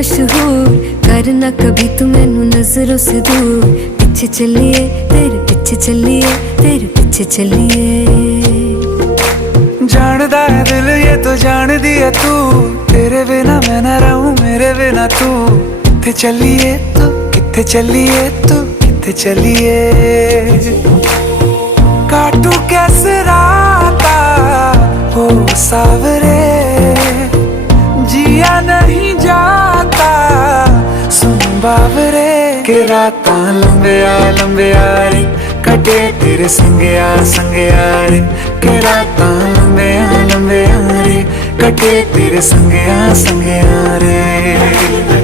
मशहूर, करना कभी तू मैनू नजरों से दूर। पीछे चलिए तेरे पीछे चलिए, तेरे पीछे चलिए। जानदा है दिल ये तो जान दिया तू, तेरे बिना मैं ना रहूं मेरे बिना तू। किथे चलिए तू, किथे चलिए तू, किथे चलिए। काटू कैसे राता हो सावरे, जिया नहीं जाता सुन बावरे। के राता लंबिया लंबिया रे, कटे तेरे संगया संगया रे। के राता लंबिया लंबिया रे, कटे तेरे संगया संगया रे।